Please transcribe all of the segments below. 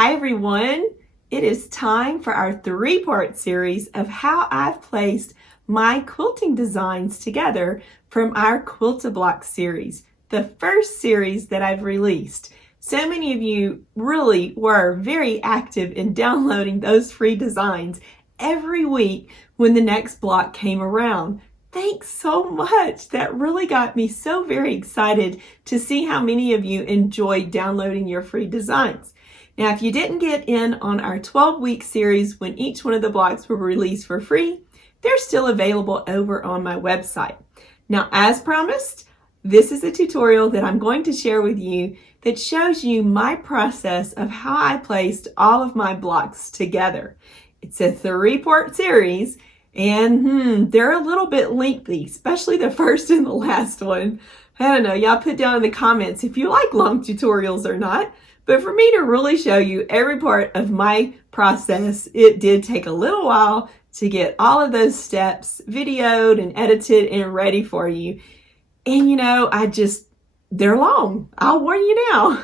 Hi everyone, it is time for our three-part series of how I've placed my quilting designs together from our Quilt-a-Block series, the first series that I've released. So many of you really were very active in downloading those free designs every week when the next block came around. Thanks so much. That really got me so very excited to see how many of you enjoyed downloading your free designs. Now, if you didn't get in on our 12-week series when each one of the blocks were released for free, they're still available over on my website. Now, as promised, this is a tutorial that I'm going to share with you that shows you my process of how I placed all of my blocks together. It's a three-part series, and they're a little bit lengthy, especially the first and the last one. I don't know, y'all put down in the comments if you like long tutorials or not. But for me to really show you every part of my process, it did take a little while to get all of those steps videoed and edited and ready for you. And you know, they're long. I'll warn you now.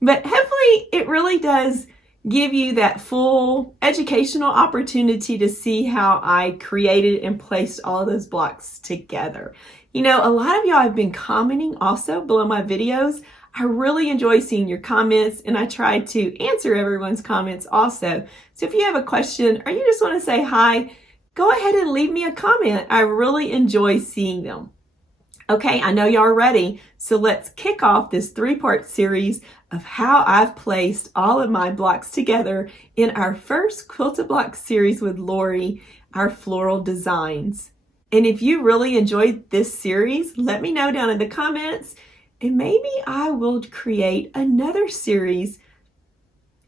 But hopefully it really does give you that full educational opportunity to see how I created and placed all of those blocks together. You know, a lot of y'all have been commenting also below my videos. I really enjoy seeing your comments, and I try to answer everyone's comments also. So if you have a question or you just want to say hi, go ahead and leave me a comment. I really enjoy seeing them. Okay, I know y'all are ready, so let's kick off this three-part series of how I've placed all of my blocks together in our first Quilt-a-Block series with Lori, our floral designs. And if you really enjoyed this series, let me know down in the comments, and maybe I will create another series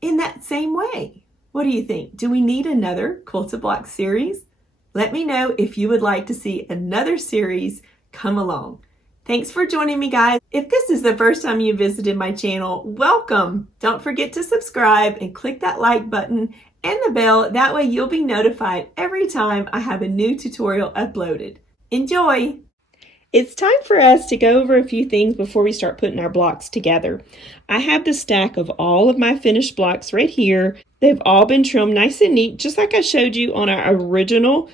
in that same way. What do you think? Do we need another Quilt-a-Block series? Let me know if you would like to see another series come along. Thanks for joining me, guys. If this is the first time you visited my channel, welcome. Don't forget to subscribe and click that like button and the bell. That way you'll be notified every time I have a new tutorial uploaded. Enjoy! It's time for us to go over a few things before we start putting our blocks together. I have the stack of all of my finished blocks right here. They've all been trimmed nice and neat, just like I showed you on our original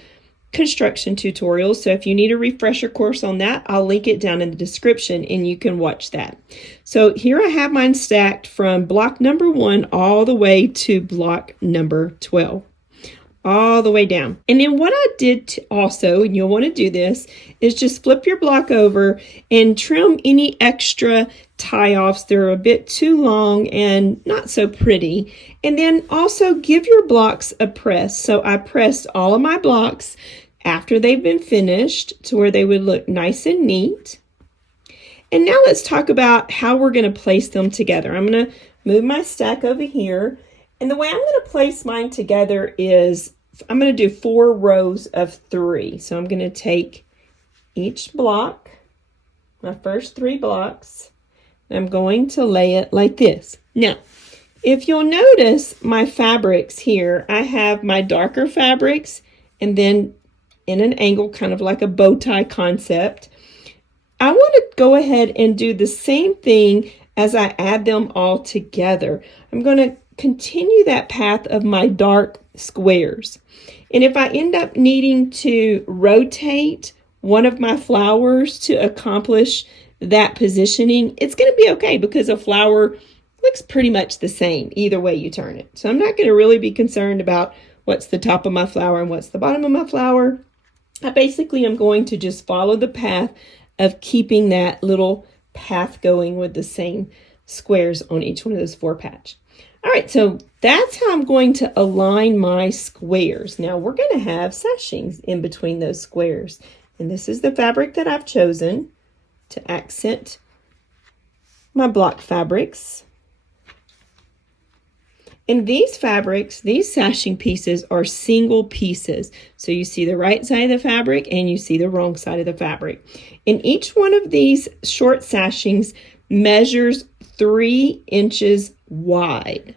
construction tutorial. So if you need a refresher course on that, I'll link it down in the description and you can watch that. So here I have mine stacked from block number 1 all the way to block number 12. All the way down. And then what I did also, and you'll want to do this, is just flip your block over and trim any extra tie-offs. They're a bit too long and not so pretty. And then also give your blocks a press. So I pressed all of my blocks after they've been finished to where they would look nice and neat. And now let's talk about how we're going to place them together. I'm going to move my stack over here. And the way I'm going to place mine together is I'm going to do 4 rows of 3. So I'm going to take each block, my first 3 blocks, and I'm going to lay it like this. Now, if you'll notice my fabrics here, I have my darker fabrics and then in an angle, kind of like a bow tie concept. I want to go ahead and do the same thing as I add them all together. I'm going to continue that path of my dark squares. And if I end up needing to rotate one of my flowers to accomplish that positioning, it's going to be okay because a flower looks pretty much the same either way you turn it. So I'm not going to really be concerned about what's the top of my flower and what's the bottom of my flower. I basically am going to just follow the path of keeping that little path going with the same squares on each one of those 4 patch. All right, so that's how I'm going to align my squares. Now we're going to have sashings in between those squares. And this is the fabric that I've chosen to accent my block fabrics. And these fabrics, these sashing pieces are single pieces. So you see the right side of the fabric and you see the wrong side of the fabric. And each one of these short sashings measures 3 inches wide.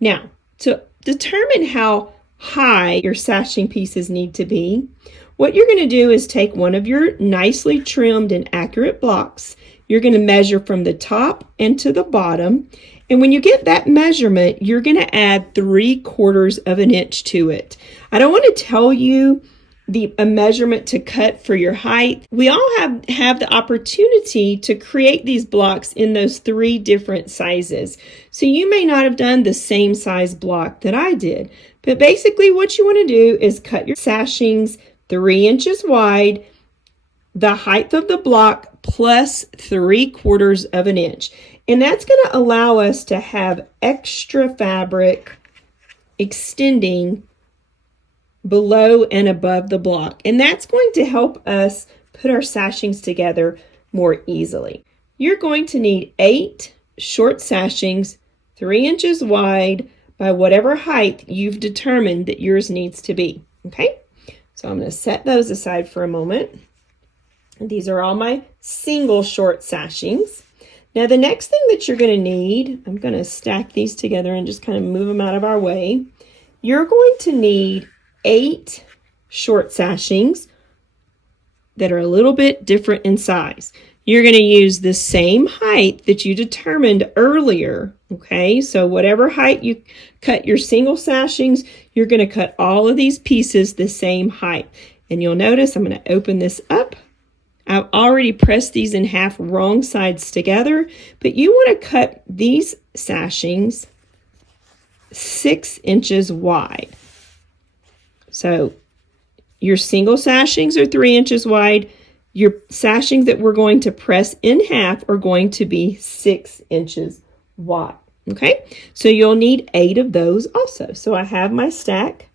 Now, to determine how high your sashing pieces need to be, what you're going to do is take one of your nicely trimmed and accurate blocks. You're going to measure from the top and to the bottom, And when you get that measurement, you're going to add 3/4 of an inch to it. I don't want to tell you a measurement to cut for your height. We all have the opportunity to create these blocks in those 3 different sizes. So you may not have done the same size block that I did. But basically what you want to do is cut your sashings 3 inches wide, the height of the block plus 3/4 of an inch. And that's going to allow us to have extra fabric extending below and above the block. And that's going to help us put our sashings together more easily. You're going to need 8 short sashings, 3 inches wide by whatever height you've determined that yours needs to be. Okay, so I'm going to set those aside for a moment. And these are all my single short sashings. Now the next thing that you're going to need, I'm going to stack these together and just kind of move them out of our way. You're going to need 8 short sashings that are a little bit different in size. You're going to use the same height that you determined earlier. Okay, so whatever height you cut your single sashings, you're going to cut all of these pieces the same height. And you'll notice I'm going to open this up. I've already pressed these in half wrong sides together, but you want to cut these sashings 6 inches wide. So your single sashings are 3 inches wide. Your sashings that we're going to press in half are going to be 6 inches wide. Okay, so you'll need 8 of those also. So I have my stack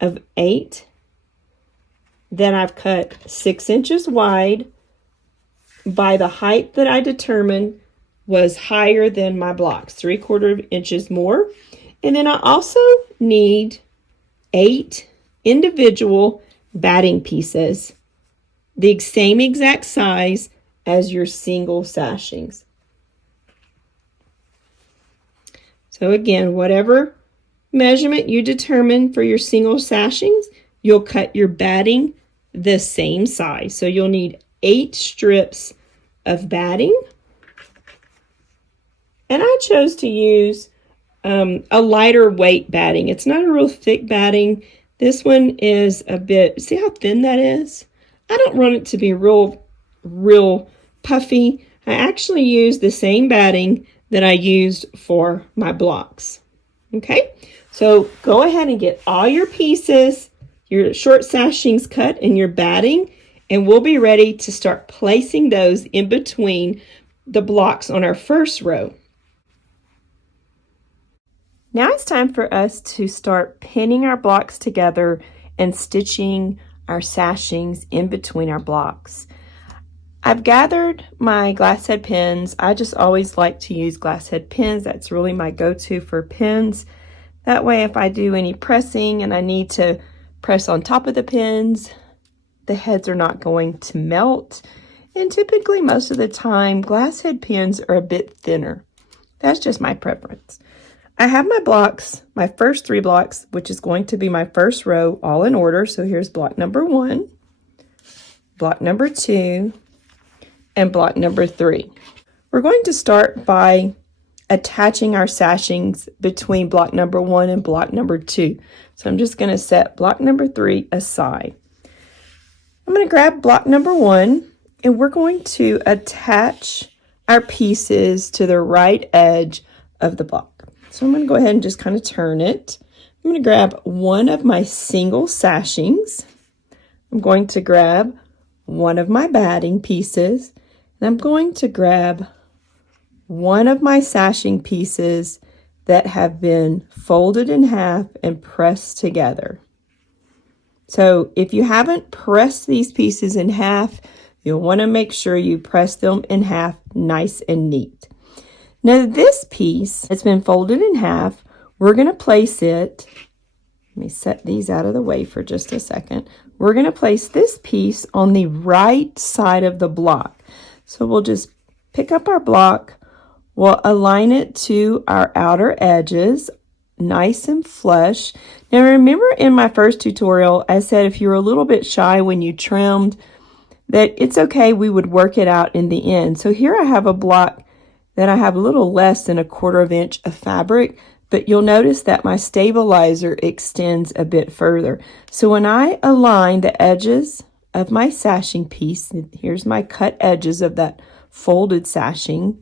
of 8 that I've cut 6 inches wide by the height that I determined was higher than my blocks, 3/4 inches more. And then I also need 8 individual batting pieces, the same exact size as your single sashings. So again, whatever measurement you determine for your single sashings, you'll cut your batting the same size. So you'll need 8 strips of batting. And I chose to use a lighter weight batting. It's not a real thick batting. This one is a bit, see how thin that is? I don't want it to be real puffy. I actually use the same batting that I used for my blocks. Okay, so go ahead and get all your pieces, your short sashings cut and your batting, and we'll be ready to start placing those in between the blocks on our first row. Now it's time for us to start pinning our blocks together and stitching our sashings in between our blocks. I've gathered my glass head pins. I just always like to use glass head pins. That's really my go-to for pins. That way if I do any pressing and I need to press on top of the pins, the heads are not going to melt. And typically most of the time, glass head pins are a bit thinner. That's just my preference. I have my blocks, my first 3 blocks, which is going to be my first row, all in order. So here's block number 1, block number 2, and block number 3. We're going to start by attaching our sashings between block number 1 and block number 2. So I'm just going to set block number 3 aside. I'm going to grab block number 1 and we're going to attach our pieces to the right edge of the block. So I'm going to go ahead and just kind of turn it. I'm going to grab one of my single sashings. I'm going to grab one of my batting pieces. And I'm going to grab one of my sashing pieces that have been folded in half and pressed together. So if you haven't pressed these pieces in half, you'll want to make sure you press them in half nice and neat. Now this piece that's been folded in half, we're going to place it, let me set these out of the way for just a second. We're going to place this piece on the right side of the block. So we'll just pick up our block, we'll align it to our outer edges, nice and flush. Now remember in my first tutorial, I said if you're a little bit shy when you trimmed, that it's okay, we would work it out in the end. So here I have a block then I have a little less than 1/4 inch of fabric, but you'll notice that my stabilizer extends a bit further. So when I align the edges of my sashing piece, here's my cut edges of that folded sashing,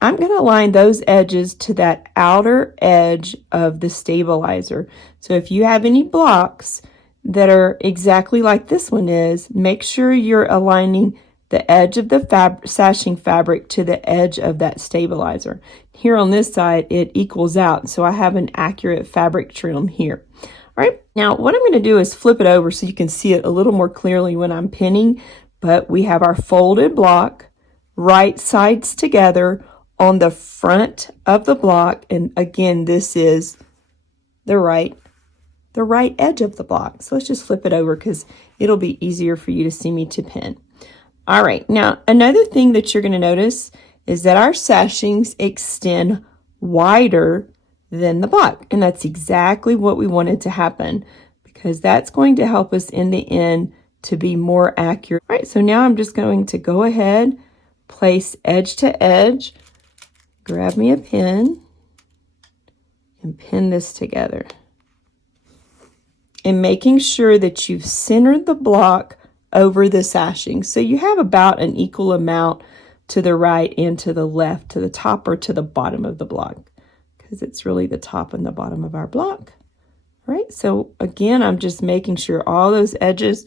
I'm going to align those edges to that outer edge of the stabilizer. So if you have any blocks that are exactly like this one is, make sure you're aligning the edge of the sashing fabric to the edge of that stabilizer. Here on this side, it equals out, so I have an accurate fabric trim here. All right, now what I'm going to do is flip it over so you can see it a little more clearly when I'm pinning, but we have our folded block, right sides together on the front of the block, and again, this is the right edge of the block. So let's just flip it over because it'll be easier for you to see me to pin. All right, now another thing that you're going to notice is that our sashings extend wider than the block, and that's exactly what we wanted to happen because that's going to help us in the end to be more accurate. All right, so now I'm just going to go ahead, place edge to edge, grab me a pin, and pin this together. And making sure that you've centered the block over the sashing. So you have about an equal amount to the right and to the left, to the top or to the bottom of the block, because it's really the top and the bottom of our block. All right, so again, I'm just making sure all those edges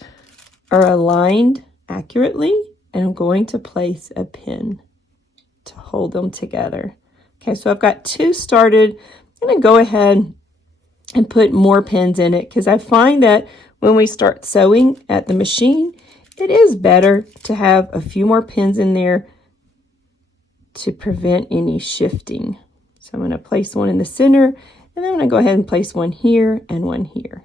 are aligned accurately, and I'm going to place a pin to hold them together. Okay, so I've got 2 started. I'm going to go ahead and put more pins in it because I find that when we start sewing at the machine, it is better to have a few more pins in there to prevent any shifting. So I'm going to place one in the center, and then I'm going to go ahead and place one here and one here.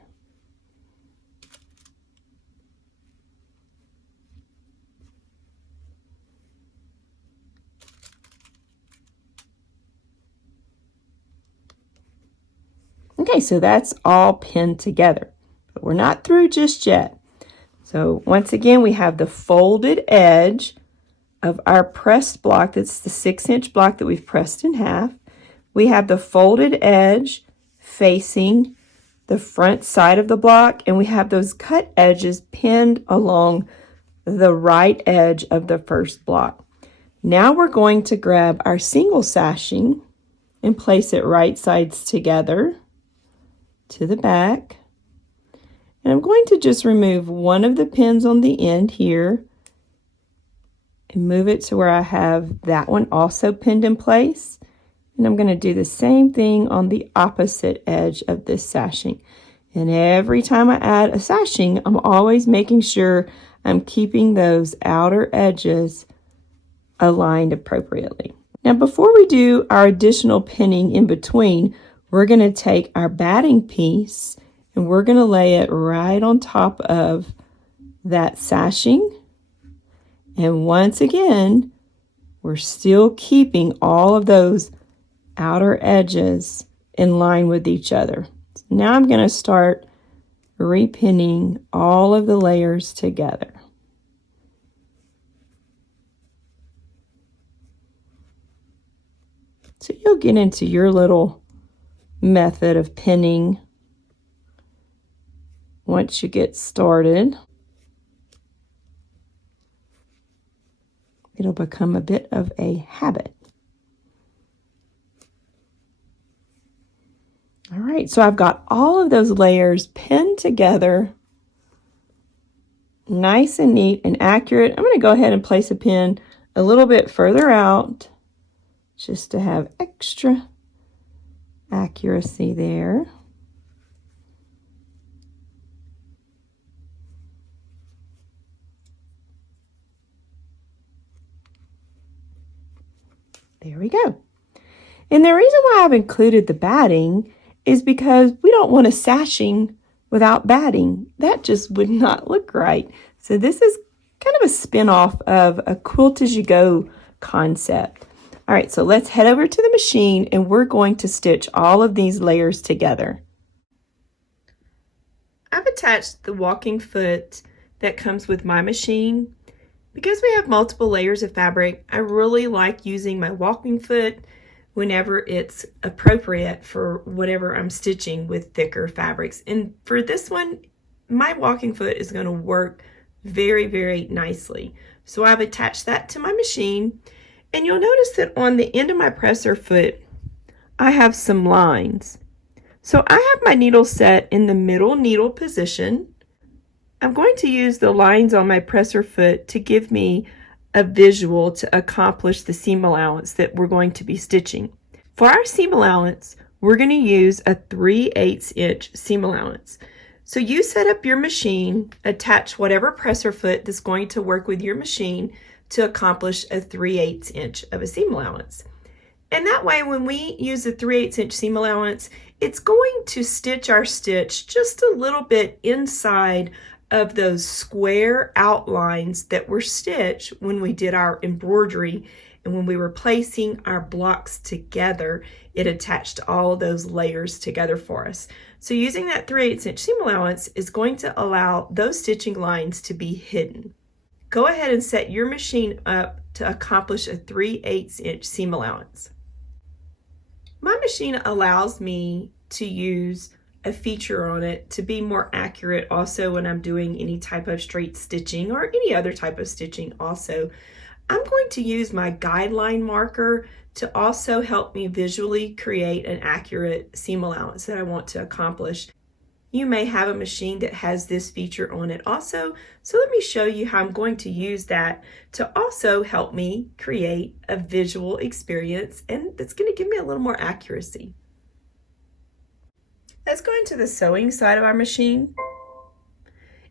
Okay, so that's all pinned together, but we're not through just yet. So once again, we have the folded edge of our pressed block. That's the 6-inch block that we've pressed in half. We have the folded edge facing the front side of the block, and we have those cut edges pinned along the right edge of the first block. Now we're going to grab our single sashing and place it right sides together to the back. And I'm going to just remove one of the pins on the end here and move it to where I have that one also pinned in place. And I'm going to do the same thing on the opposite edge of this sashing. And every time I add a sashing, I'm always making sure I'm keeping those outer edges aligned appropriately. Now, before we do our additional pinning in between, we're going to take our batting piece and we're going to lay it right on top of that sashing. And once again, we're still keeping all of those outer edges in line with each other. So now I'm going to start repinning all of the layers together. So you'll get into your little method of pinning once you get started. It'll become a bit of a habit. All right, so I've got all of those layers pinned together, nice and neat and accurate. I'm going to go ahead and place a pin a little bit further out just to have extra accuracy there. There we go. And the reason why I've included the batting is because we don't want a sashing without batting. That just would not look right. So this is kind of a spin-off of a quilt as you go concept. All right, so let's head over to the machine and we're going to stitch all of these layers together. I've attached the walking foot that comes with my machine. Because we have multiple layers of fabric, I really like using my walking foot whenever it's appropriate for whatever I'm stitching with thicker fabrics. And for this one, my walking foot is going to work very, very nicely. So I've attached that to my machine, and you'll notice that on the end of my presser foot, I have some lines. So I have my needle set in the middle needle position. I'm going to use the lines on my presser foot to give me a visual to accomplish the seam allowance that we're going to be stitching. For our seam allowance, we're going to use a 3/8 inch seam allowance. So you set up your machine, attach whatever presser foot that's going to work with your machine to accomplish a 3/8 inch of a seam allowance. And that way, when we use a 3/8 inch seam allowance, it's going to stitch our stitch just a little bit inside of those square outlines that were stitched when we did our embroidery, and when we were placing our blocks together, it attached all those layers together for us. So using that 3/8 inch seam allowance is going to allow those stitching lines to be hidden. Go ahead and set your machine up to accomplish a 3/8 inch seam allowance. My machine allows me to use a feature on it to be more accurate also when I'm doing any type of straight stitching or any other type of stitching also. I'm going to use my guideline marker to also help me visually create an accurate seam allowance that I want to accomplish. You may have a machine that has this feature on it also, so let me show you how I'm going to use that to also help me create a visual experience, and that's going to give me a little more accuracy. Let's go into the sewing side of our machine.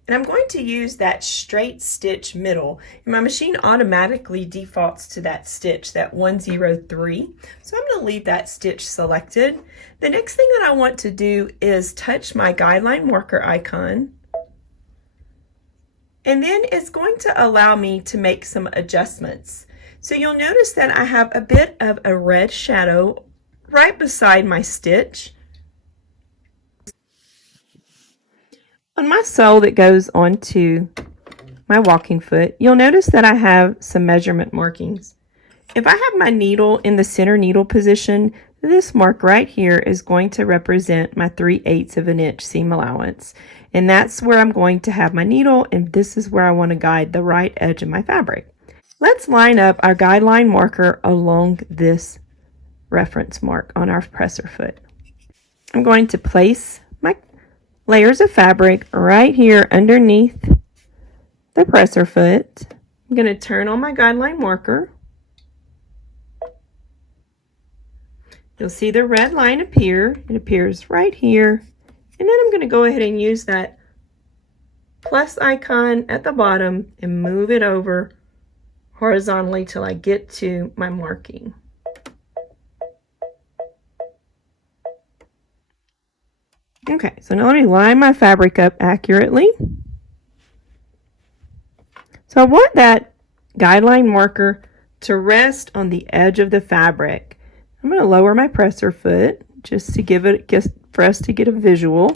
And I'm going to use that straight stitch middle. And my machine automatically defaults to that stitch, that 103. So I'm going to leave that stitch selected. The next thing that I want to do is touch my guideline marker icon. And then it's going to allow me to make some adjustments. So you'll notice that I have a bit of a red shadow right beside my stitch. On my sole that goes onto my walking foot, you'll notice that I have some measurement markings. If I have my needle in the center needle position, this mark right here is going to represent my 3/8 of an inch seam allowance. And that's where I'm going to have my needle, and this is where I want to guide the right edge of my fabric. Let's line up our guideline marker along this reference mark on our presser foot. I'm going to place my layers of fabric right here underneath the presser foot. I'm going to turn on my guideline marker. You'll see the red line appear. It appears right here. And then I'm going to go ahead and use that plus icon at the bottom and move it over horizontally till I get to my marking. Okay, so now let me line my fabric up accurately. So I want that guideline marker to rest on the edge of the fabric. I'm going to lower my presser foot just to for us to get a visual.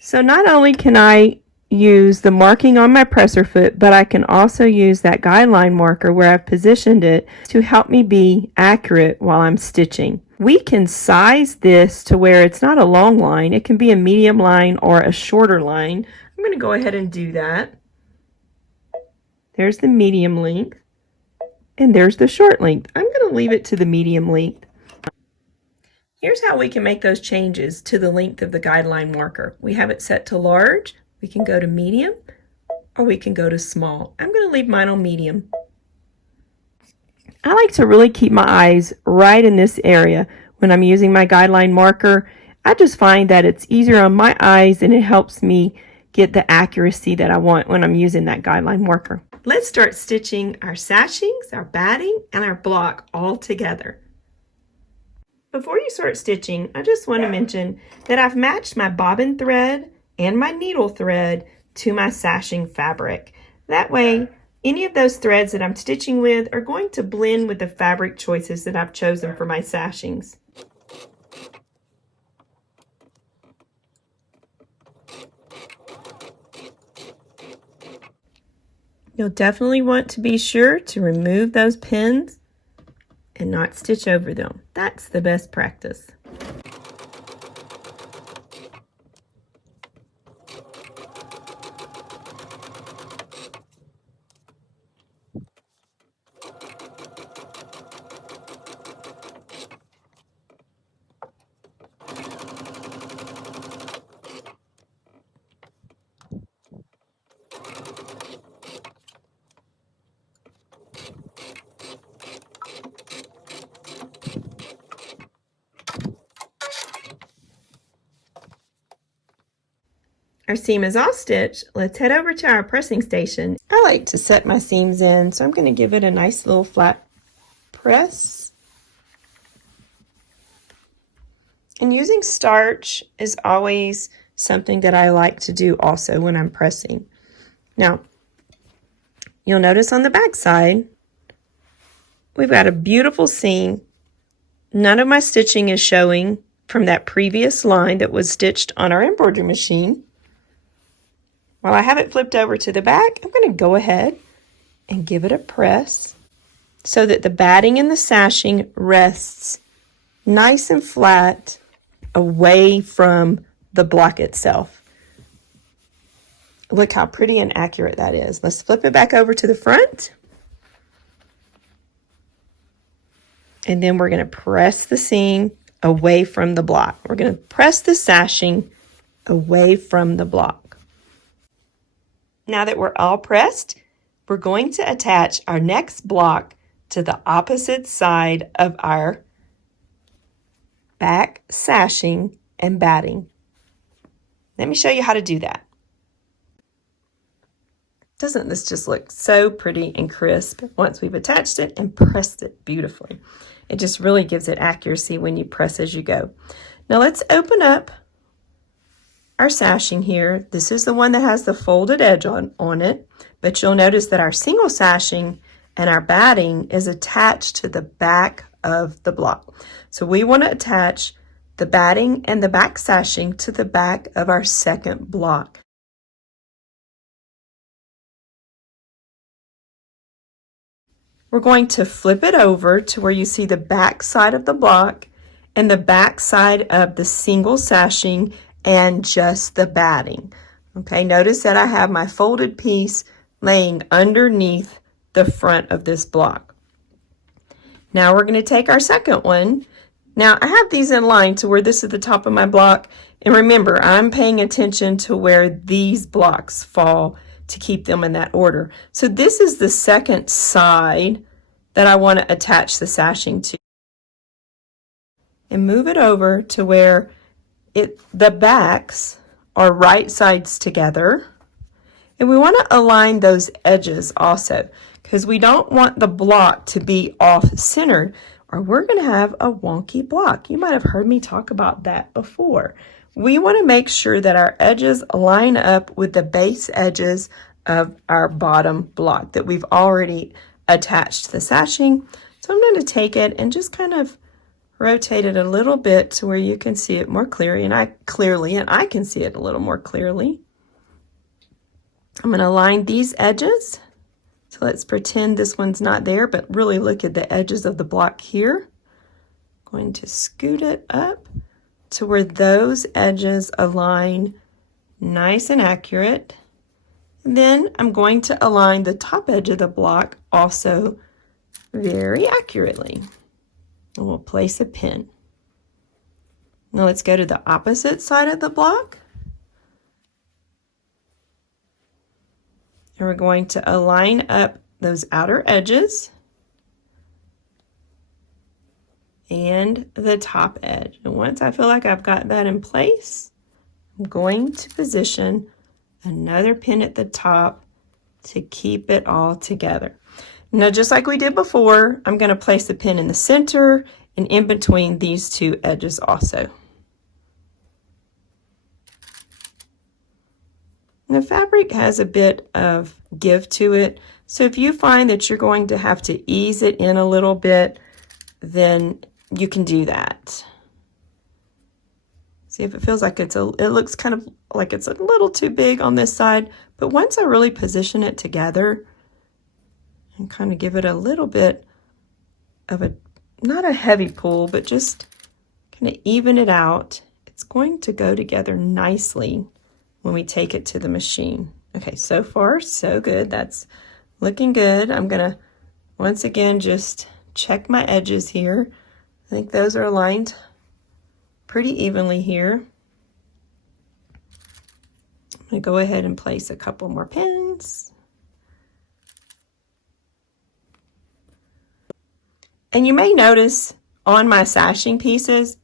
So not only can I use the marking on my presser foot, but I can also use that guideline marker where I've positioned it to help me be accurate while I'm stitching. We can size this to where it's not a long line. It can be a medium line or a shorter line. I'm going to go ahead and do that. There's the medium length, and there's the short length. I'm going to leave it to the medium length. Here's how we can make those changes to the length of the guideline marker. We have it set to large. We can go to medium, or we can go to small. I'm going to leave mine on medium. I like to really keep my eyes right in this area when I'm using my guideline marker. I just find that it's easier on my eyes, and it helps me get the accuracy that I want when I'm using that guideline marker. Let's start stitching our sashings, our batting, and our block all together. Before you start stitching, I just want to mention that I've matched my bobbin thread and my needle thread to my sashing fabric. That way, any of those threads that I'm stitching with are going to blend with the fabric choices that I've chosen for my sashings. You'll definitely want to be sure to remove those pins and not stitch over them. That's the best practice. Our seam is all stitched. Let's head over to our pressing station. I like to set my seams in, so I'm going to give it a nice little flat press. And using starch is always something that I like to do also when I'm pressing. Now, you'll notice on the back side, we've got a beautiful seam. None of my stitching is showing from that previous line that was stitched on our embroidery machine. While I have it flipped over to the back, I'm going to go ahead and give it a press so that the batting and the sashing rests nice and flat away from the block itself. Look how pretty and accurate that is. Let's flip it back over to the front. And then we're going to press the seam away from the block. We're going to press the sashing away from the block. Now that we're all pressed, we're going to attach our next block to the opposite side of our back sashing and batting. Let me show you how to do that. Doesn't this just look so pretty and crisp once we've attached it and pressed it beautifully? It just really gives it accuracy when you press as you go. Now let's open up our sashing here. This is the one that has the folded edge on it, but you'll notice that our single sashing and our batting is attached to the back of the block. So we want to attach the batting and the back sashing to the back of our second block. We're going to flip it over to where you see the back side of the block and the back side of the single sashing and just the batting. Okay, notice that I have my folded piece laying underneath the front of this block. Now we're going to take our second one. Now I have these in line to where this is the top of my block, and remember, I'm paying attention to where these blocks fall to keep them in that order. So this is the second side that I want to attach the sashing to, and move it over to where the backs are right sides together, and we want to align those edges also, because we don't want the block to be off-centered, or we're going to have a wonky block. You might have heard me talk about that before. We want to make sure that our edges line up with the base edges of our bottom block that we've already attached to the sashing. So I'm going to take it and just kind of rotate it a little bit to where you can see it more clearly, and I can see it a little more clearly. I'm going to line these edges. So let's pretend this one's not there, but really look at the edges of the block here. I'm going to scoot it up to where those edges align nice and accurate. And then I'm going to align the top edge of the block also very accurately. And we'll place a pin. Now let's go to the opposite side of the block. And we're going to align up those outer edges and the top edge. And once I feel like I've got that in place, I'm going to position another pin at the top to keep it all together. Now, just like we did before, I'm going to place a pin in the center and in between these two edges also. The fabric has a bit of give to it, so if you find that you're going to have to ease it in a little bit, then you can do that. See if it feels like it looks kind of like it's a little too big on this side, but once I really position it together, and kind of give it a little bit of a, not a heavy pull, but just kind of even it out. It's going to go together nicely when we take it to the machine. Okay, so far so good. That's looking good. I'm gonna once again just check my edges here. I think those are aligned pretty evenly here. I'm gonna go ahead and place a couple more pins. And you may notice on my sashing pieces,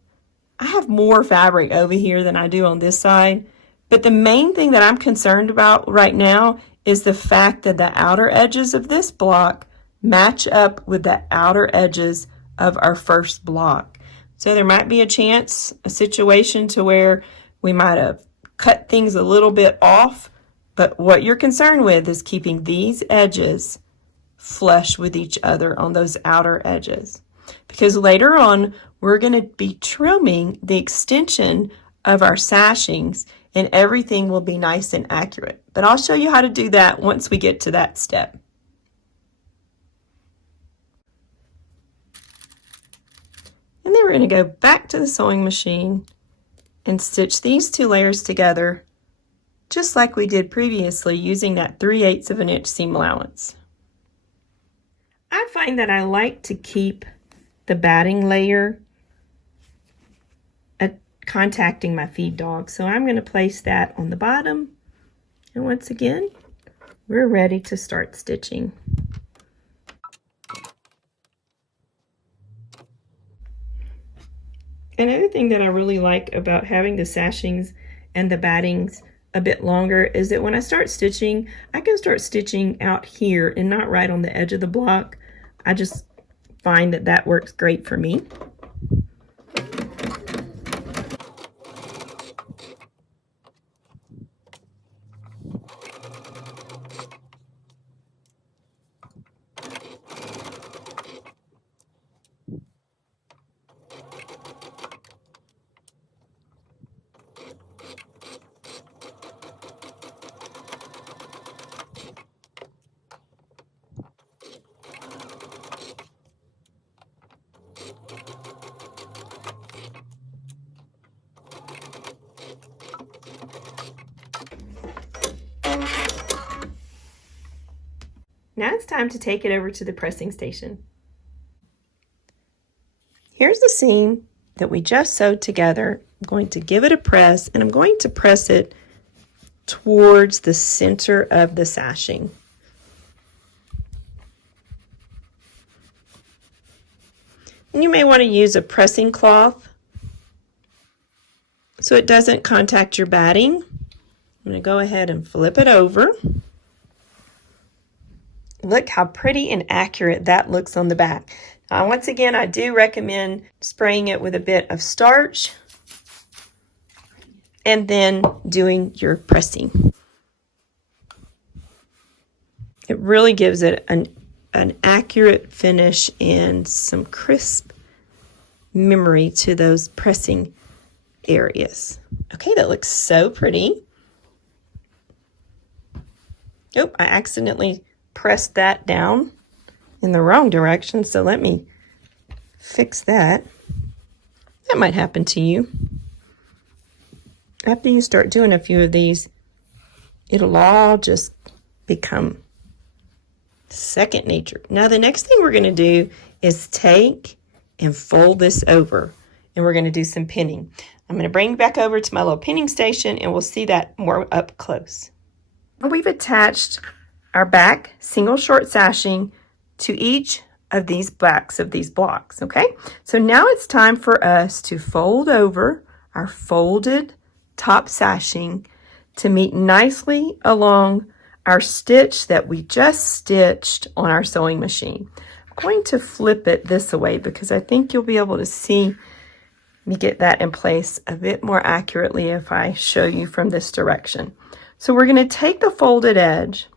I have more fabric over here than I do on this side. But the main thing that I'm concerned about right now is the fact that the outer edges of this block match up with the outer edges of our first block. So there might be a chance, a situation to where we might have cut things a little bit off, but what you're concerned with is keeping these edges flush with each other on those outer edges. Because later on, we're going to be trimming the extension of our sashings and everything will be nice and accurate. But I'll show you how to do that once we get to that step. And then we're going to go back to the sewing machine and stitch these two layers together just like we did previously using that 3/8 of an inch seam allowance. I find that I like to keep the batting layer contacting my feed dog. So I'm going to place that on the bottom. And once again, we're ready to start stitching. Another thing that I really like about having the sashings and the battings a bit longer is that when I start stitching, I can start stitching out here and not right on the edge of the block. I just find that that works great for me. Now it's time to take it over to the pressing station. Here's the seam that we just sewed together. I'm going to give it a press, and I'm going to press it towards the center of the sashing. And you may want to use a pressing cloth so it doesn't contact your batting. I'm going to go ahead and flip it over. Look how pretty and accurate that looks on the back. Now, once again, I do recommend spraying it with a bit of starch and then doing your pressing. It really gives it an accurate finish and some crisp memory to those pressing areas. Okay, that looks so pretty. Oh, I accidentally pressed that down in the wrong direction, so let me fix that. That might happen to you. After you start doing a few of these, it'll all just become second nature. Now the next thing we're going to do is take and fold this over, and we're going to do some pinning. I'm going to bring back over to my little pinning station and we'll see that more up close. We've attached our back single short sashing to each of these backs of these blocks, okay? So now it's time for us to fold over our folded top sashing to meet nicely along our stitch that we just stitched on our sewing machine. I'm going to flip it this way because I think you'll be able to see me get that in place a bit more accurately if I show you from this direction. So we're going to take the folded edge,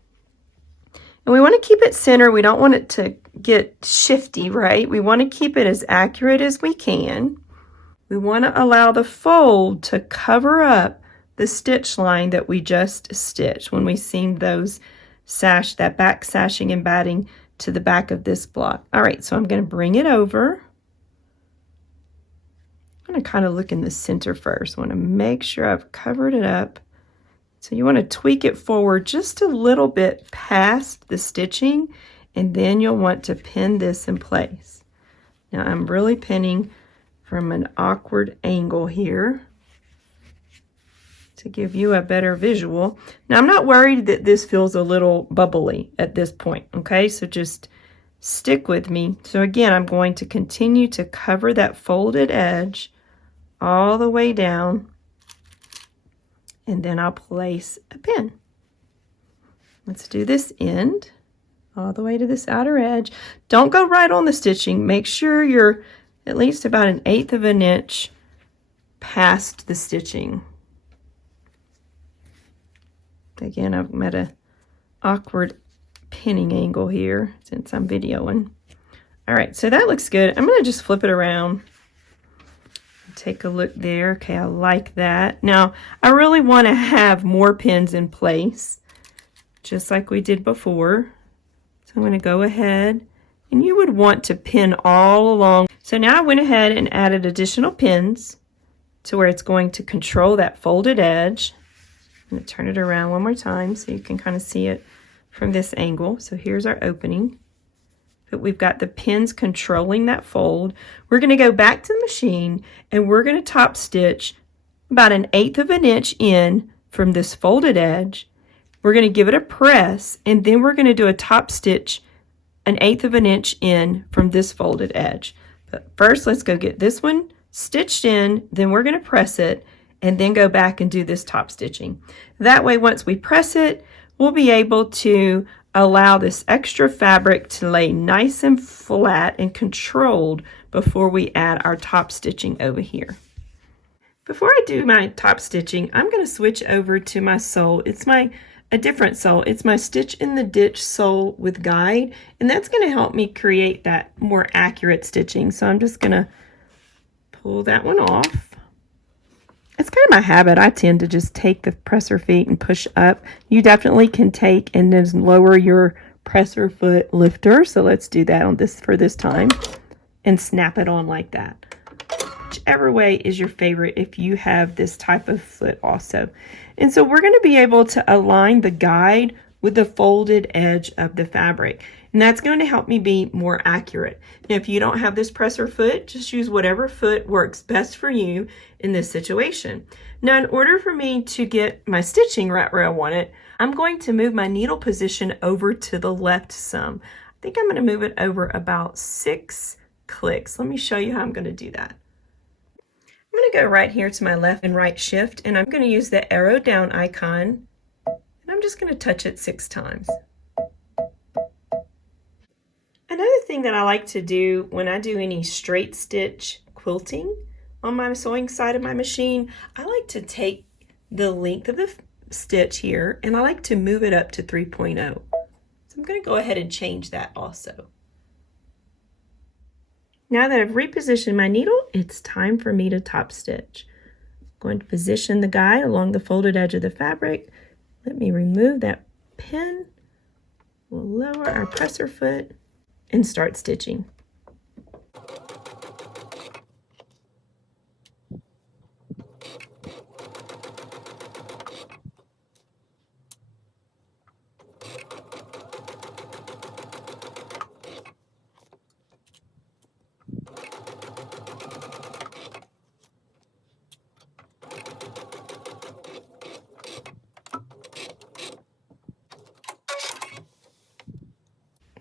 and we want to keep it center. We don't want it to get shifty, right? We want to keep it as accurate as we can. We want to allow the fold to cover up the stitch line that we just stitched when we seamed those that back sashing and batting to the back of this block. All right, so I'm going to bring it over. I'm going to kind of look in the center first. I want to make sure I've covered it up. So you want to tweak it forward just a little bit past the stitching, and then you'll want to pin this in place. Now I'm really pinning from an awkward angle here to give you a better visual. Now I'm not worried that this feels a little bubbly at this point, okay? So just stick with me. So again, I'm going to continue to cover that folded edge all the way down, and then I'll place a pin. Let's do this end all the way to this outer edge. Don't go right on the stitching. Make sure you're at least about 1/8 of an inch past the stitching. Again, I'm at an awkward pinning angle here since I'm videoing. All right, so that looks good. I'm going to just flip it around. Take a look there. Okay, I like that. Now, I really want to have more pins in place, just like we did before. So I'm going to go ahead, and you would want to pin all along. So now I went ahead and added additional pins to where it's going to control that folded edge. I'm going to turn it around one more time so you can kind of see it from this angle. So here's our opening. But we've got the pins controlling that fold. We're going to go back to the machine, and we're going to top stitch about 1/8 of an inch in from this folded edge. We're going to give it a press, and then we're going to do a top stitch 1/8 of an inch in from this folded edge. But first, let's go get this one stitched in, then we're going to press it, and then go back and do this top stitching. That way, once we press it, we'll be able to allow this extra fabric to lay nice and flat and controlled before we add our top stitching over here. Before I do my top stitching, I'm going to switch over to my sole. It's a different sole. It's my Stitch in the Ditch sole with guide, and that's going to help me create that more accurate stitching. So I'm just going to pull that one off. It's kind of my habit. I tend to just take the presser feet and push up. You definitely can take and then lower your presser foot lifter. So let's do that on this for this time and snap it on like that. Whichever way is your favorite if you have this type of foot also. And so we're going to be able to align the guide with the folded edge of the fabric. And that's going to help me be more accurate. Now, if you don't have this presser foot, just use whatever foot works best for you in this situation. Now, in order for me to get my stitching right where I want it, I'm going to move my needle position over to the left some. I think I'm going to move it over about 6 clicks. Let me show you how I'm going to do that. I'm going to go right here to my left and right shift, and I'm going to use the arrow down icon, and I'm just going to touch it 6 times. Another thing that I like to do when I do any straight stitch quilting on my sewing side of my machine, I like to take the length of the stitch here and I like to move it up to 3.0. So I'm going to go ahead and change that also. Now that I've repositioned my needle, it's time for me to top stitch. I'm going to position the guide along the folded edge of the fabric. Let me remove that pin. We'll lower our presser foot and start stitching.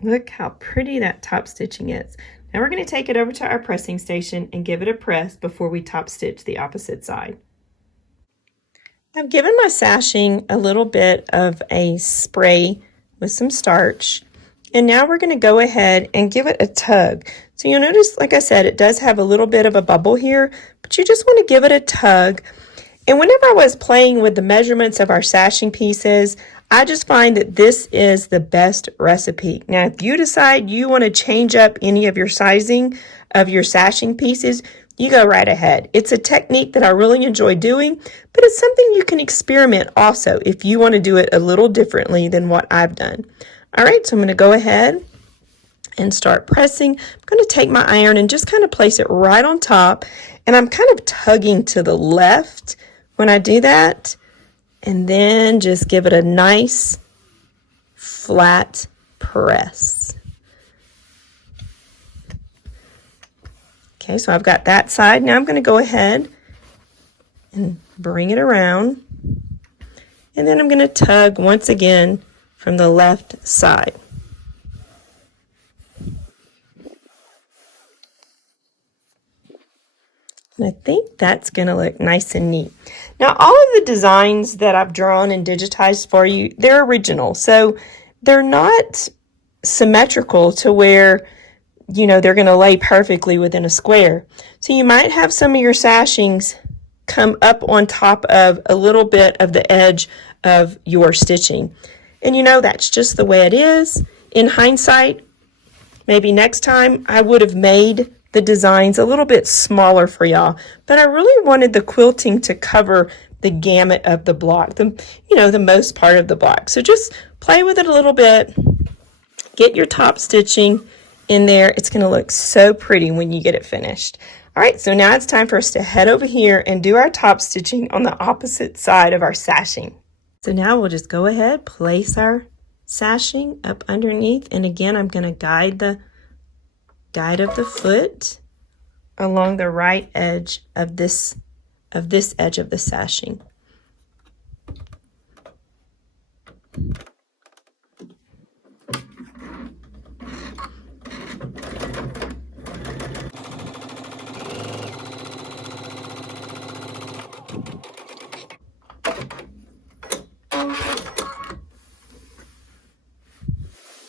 Look how pretty that top stitching is. Now we're going to take it over to our pressing station and give it a press before we top stitch the opposite side. I've given my sashing a little bit of a spray with some starch, and now we're going to go ahead and give it a tug. So you'll notice, like I said, it does have a little bit of a bubble here, but you just want to give it a tug. And whenever I was playing with the measurements of our sashing pieces, I just find that this is the best recipe. Now, if you decide you want to change up any of your sizing of your sashing pieces, you go right ahead. It's a technique that I really enjoy doing, but it's something you can experiment also if you want to do it a little differently than what I've done. All right, so I'm going to go ahead and start pressing. I'm going to take my iron and just kind of place it right on top, and I'm kind of tugging to the left when I do that, and then just give it a nice flat press. Okay, so I've got that side. Now I'm going to go ahead and bring it around, and then I'm going to tug once again from the left side. And I think that's going to look nice and neat. Now, all of the designs that I've drawn and digitized for you, they're original. So they're not symmetrical to where, you know, they're going to lay perfectly within a square. So you might have some of your sashings come up on top of a little bit of the edge of your stitching. And you know, that's just the way it is. In hindsight, maybe next time I would have made the designs a little bit smaller for y'all, but I really wanted the quilting to cover the gamut of the block, the most part of the block. So just play with it a little bit, get your top stitching in there. It's going to look so pretty when you get it finished. All right, so now it's time for us to head over here and do our top stitching on the opposite side of our sashing. So now we'll just go ahead, place our sashing up underneath, and again I'm going to guide the of the foot along the right edge of this edge of the sashing.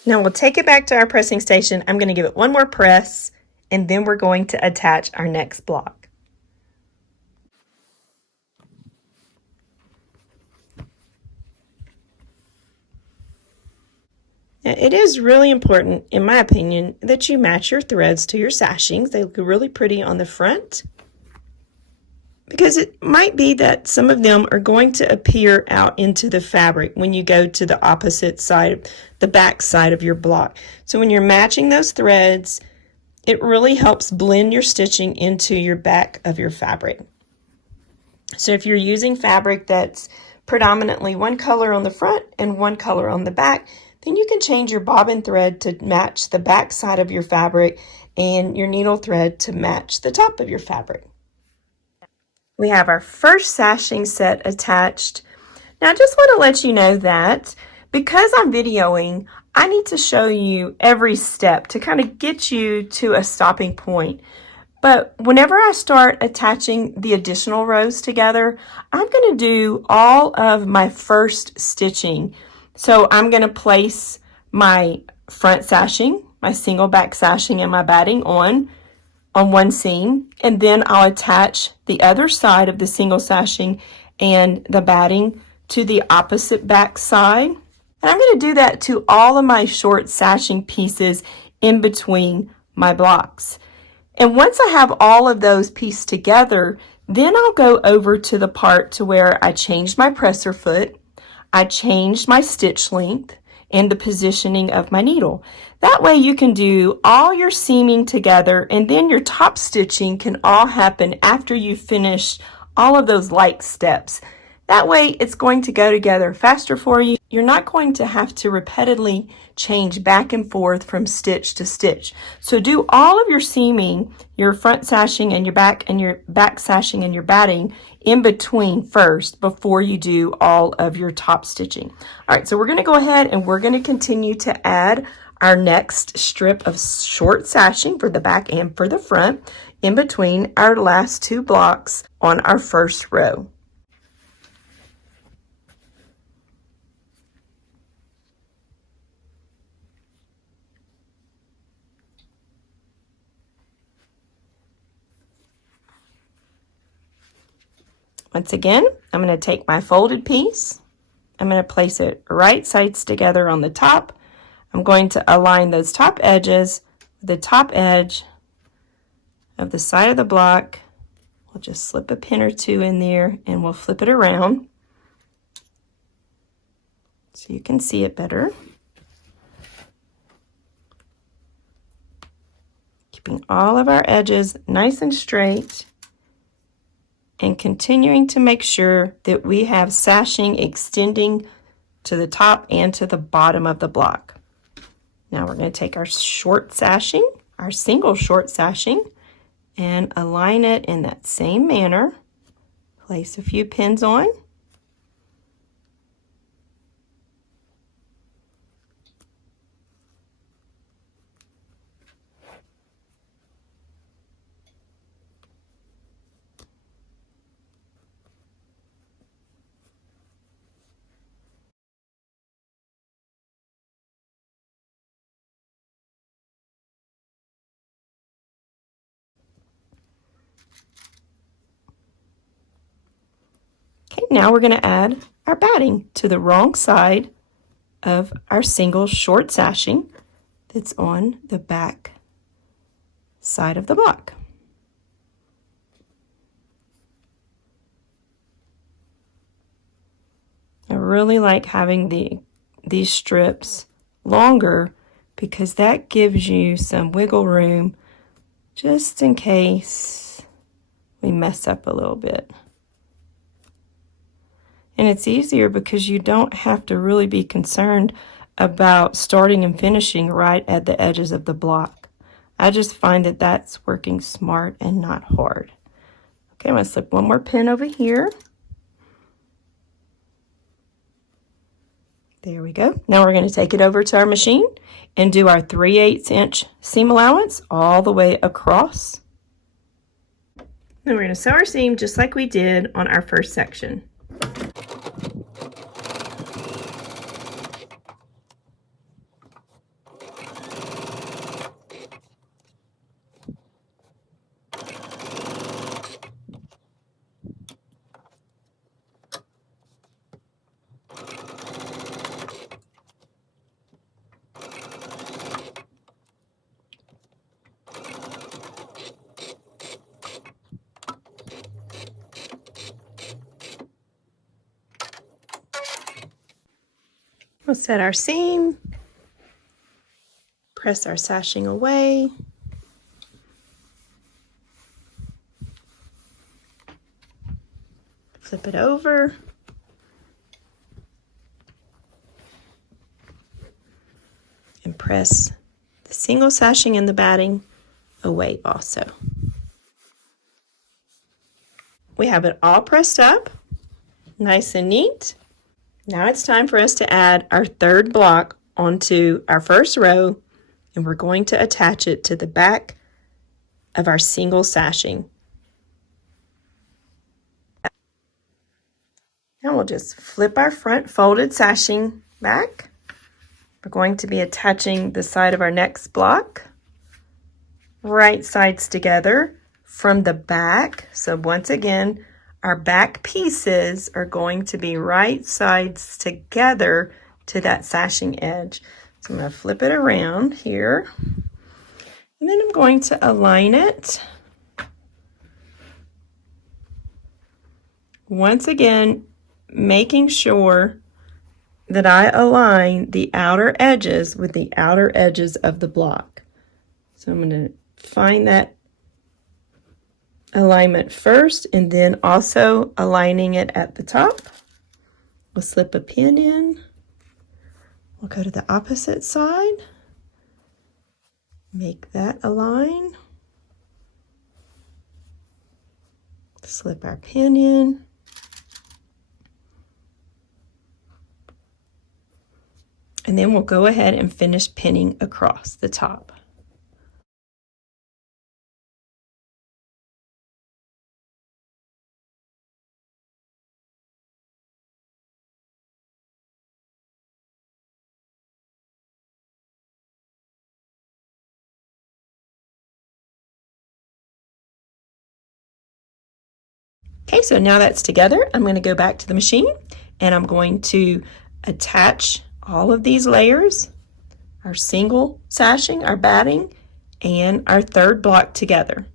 Now we'll take it back to our pressing station. I'm going to give it one more press, and then we're going to attach our next block. Now, it is really important, in my opinion, that you match your threads to your sashings. They look really pretty on the front, because it might be that some of them are going to appear out into the fabric when you go to the opposite side, the back side of your block. So when you're matching those threads, it really helps blend your stitching into your back of your fabric. So if you're using fabric that's predominantly one color on the front and one color on the back, then you can change your bobbin thread to match the back side of your fabric and your needle thread to match the top of your fabric. We have our first sashing set attached. Now I just want to let you know that because I'm videoing, I need to show you every step to kind of get you to a stopping point. But whenever I start attaching the additional rows together, I'm going to do all of my first stitching. So I'm going to place my front sashing, my single back sashing, and my batting on one seam, and then I'll attach the other side of the single sashing and the batting to the opposite back side. And I'm going to do that to all of my short sashing pieces in between my blocks. And once I have all of those pieced together, then I'll go over to the part to where I changed my presser foot, I changed my stitch length, and the positioning of my needle. That way you can do all your seaming together, and then your top stitching can all happen after you've finished all of those like steps. That way it's going to go together faster for you. You're not going to have to repeatedly change back and forth from stitch to stitch. So do all of your seaming, your front sashing and your back sashing and your batting in between first before you do all of your top stitching. All right, so we're going to go ahead and we're going to continue to add our next strip of short sashing for the back and for the front in between our last two blocks on our first row. Once again, I'm going to take my folded piece, I'm going to place it right sides together on the top. I'm going to align those top edges with the top edge of the side of the block. We'll just slip a pin or two in there and we'll flip it around so you can see it better. all of our edges nice and straight and continuing to make sure that we have sashing extending to the top and to the bottom of the block. Now we're going to take our short sashing, our single short sashing, and align it in that same manner. Place a few pins on. Okay, now we're going to add our batting to the wrong side of our single short sashing that's on the back side of the block. I really like having these strips longer because that gives you some wiggle room just in case we mess up a little bit. And it's easier because you don't have to really be concerned about starting and finishing right at the edges of the block. I just find that that's working smart and not hard. Okay, I'm going to slip one more pin over here. There we go. Now we're going to take it over to our machine and do our 3/8 inch seam allowance all the way across. Then we're going to sew our seam just like we did on our first section. We'll set our seam, press our sashing away, flip it over, and press the single sashing and the batting away also. We have it all pressed up, nice and neat. Now it's time for us to add our third block onto our first row, and we're going to attach it to the back of our single sashing. Now we'll just flip our front folded sashing back. We're going to be attaching the side of our next block, right sides together from the back. So once again, our back pieces are going to be right sides together to that sashing edge. So I'm going to flip it around here, and then I'm going to align it. Once again, making sure that I align the outer edges with the outer edges of the block. So I'm going to find that alignment first and then also aligning it at the top. We'll slip a pin in. We'll go to the opposite side. Make that align. Slip our pin in. And then we'll go ahead and finish pinning across the top. Okay, so now that's together, I'm going to go back to the machine and I'm going to attach all of these layers, our single sashing, our batting, and our third block together.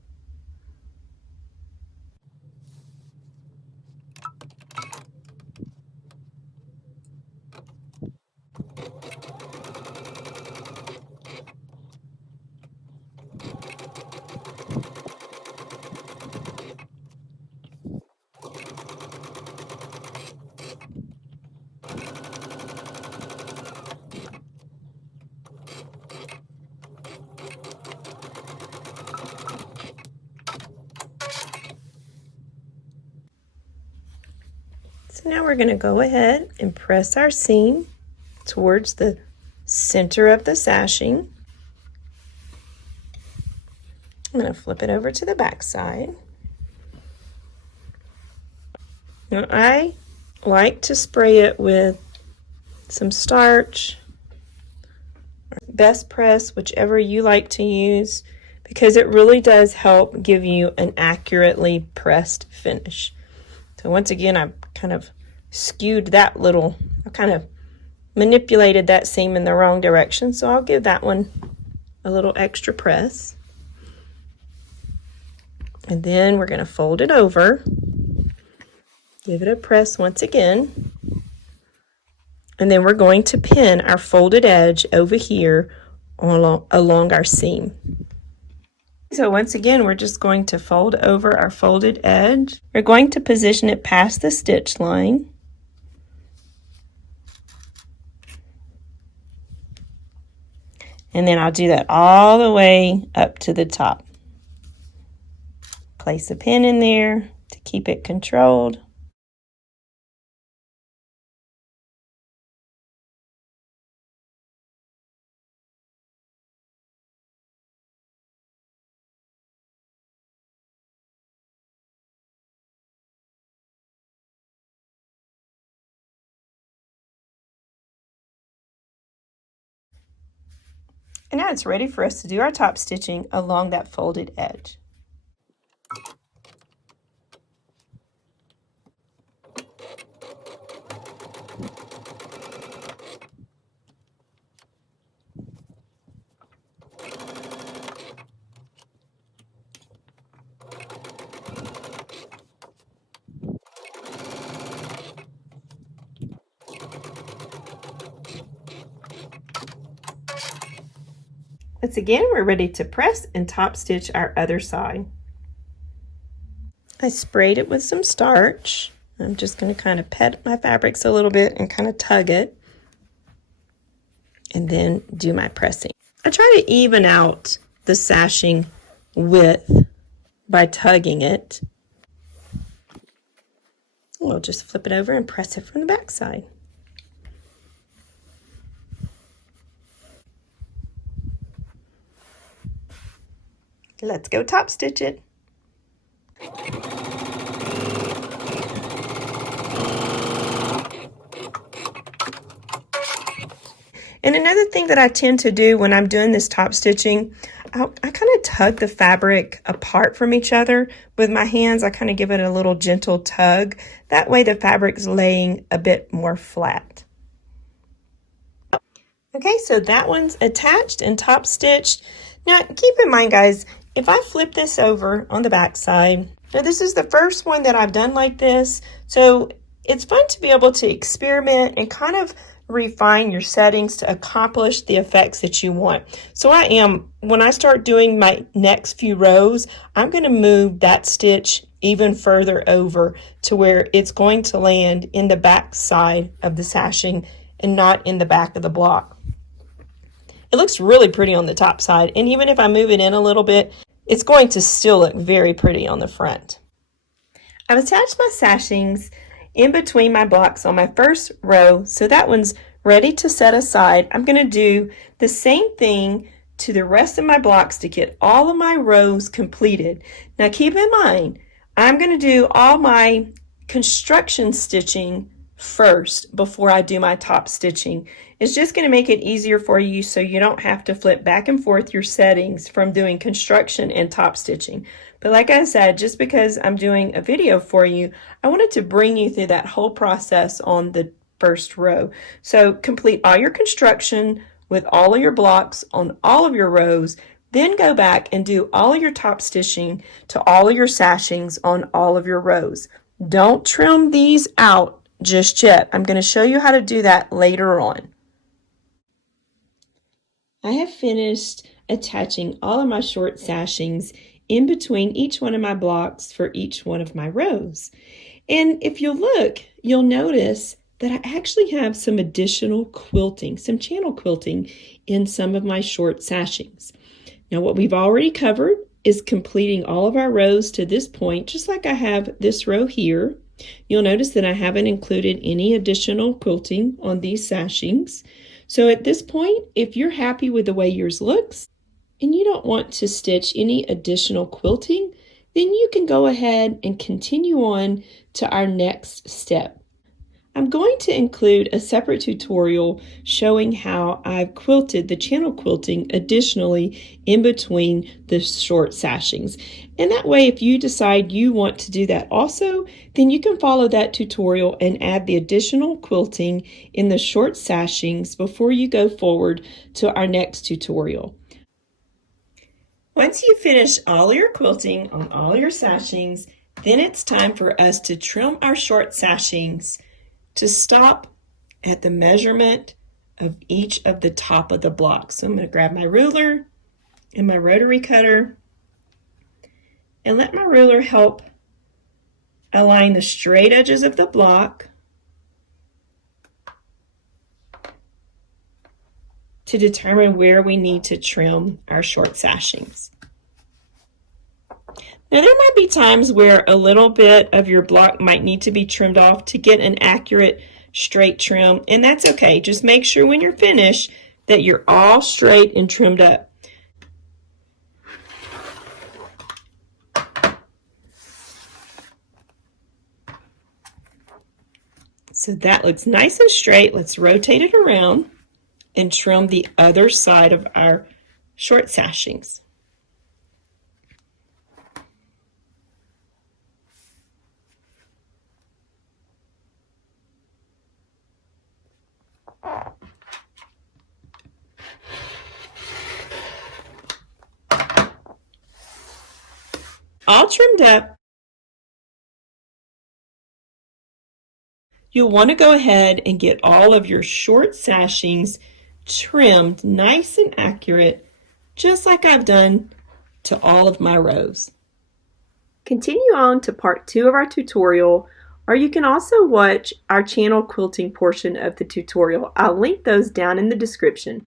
So now we're going to go ahead and press our seam towards the center of the sashing. I'm going to flip it over to the back side. Now I like to spray it with some starch, best press, whichever you like to use, because it really does help give you an accurately pressed finish. So once again, I've kind of skewed that little, I kind of manipulated that seam in the wrong direction, so I'll give that one a little extra press. And then we're going to fold it over, give it a press once again, and then we're going to pin our folded edge over here along our seam. So once again, we're just going to fold over our folded edge. We're going to position it past the stitch line. And then I'll do that all the way up to the top. Place a pin in there to keep it controlled. And now it's ready for us to do our top stitching along that folded edge. Once again, we're ready to press and top stitch our other side. I sprayed it with some starch. I'm just going to kind of pet my fabrics a little bit and kind of tug it, and then do my pressing. I try to even out the sashing width by tugging it. We'll just flip it over and press it from the back side. Let's go top stitch it. And another thing that I tend to do when I'm doing this top stitching, I kind of tug the fabric apart from each other with my hands. I kind of give it a little gentle tug. That way the fabric's laying a bit more flat. Okay, so that one's attached and top stitched. Now keep in mind, guys, if I flip this over on the back side, now this is the first one that I've done like this, so it's fun to be able to experiment and kind of refine your settings to accomplish the effects that you want. So when I start doing my next few rows, I'm going to move that stitch even further over to where it's going to land in the back side of the sashing and not in the back of the block. It looks really pretty on the top side, and even if I move it in a little bit, it's going to still look very pretty on the front. I've attached my sashings in between my blocks on my first row, so that one's ready to set aside. I'm going to do the same thing to the rest of my blocks to get all of my rows completed. Now keep in mind, I'm going to do all my construction stitching first before I do my top stitching. It's just going to make it easier for you so you don't have to flip back and forth your settings from doing construction and top stitching. But like I said, just because I'm doing a video for you, I wanted to bring you through that whole process on the first row. So complete all your construction with all of your blocks on all of your rows, then go back and do all of your top stitching to all of your sashings on all of your rows. Don't trim these out just yet. I'm going to show you how to do that later on. I have finished attaching all of my short sashings in between each one of my blocks for each one of my rows. And if you look, you'll notice that I actually have some additional quilting, some channel quilting in some of my short sashings. Now what we've already covered is completing all of our rows to this point, just like I have this row here. You'll notice that I haven't included any additional quilting on these sashings. So at this point, if you're happy with the way yours looks and you don't want to stitch any additional quilting, then you can go ahead and continue on to our next step. I'm going to include a separate tutorial showing how I've quilted the channel quilting additionally in between the short sashings. And that way, if you decide you want to do that also, then you can follow that tutorial and add the additional quilting in the short sashings before you go forward to our next tutorial. Once you finish all your quilting on all your sashings, then it's time for us to trim our short sashings to stop at the measurement of each of the top of the blocks. So I'm going to grab my ruler and my rotary cutter and let my ruler help align the straight edges of the block to determine where we need to trim our short sashings. Now there might be times where a little bit of your block might need to be trimmed off to get an accurate straight trim, and that's okay. Just make sure when you're finished that you're all straight and trimmed up. So that looks nice and straight. Let's rotate it around and trim the other side of our short sashings. All trimmed up, you'll want to go ahead and get all of your short sashings trimmed nice and accurate, just like I've done to all of my rows. Continue on to part 2 of our tutorial, or you can also watch our channel quilting portion of the tutorial. I'll link those down in the description.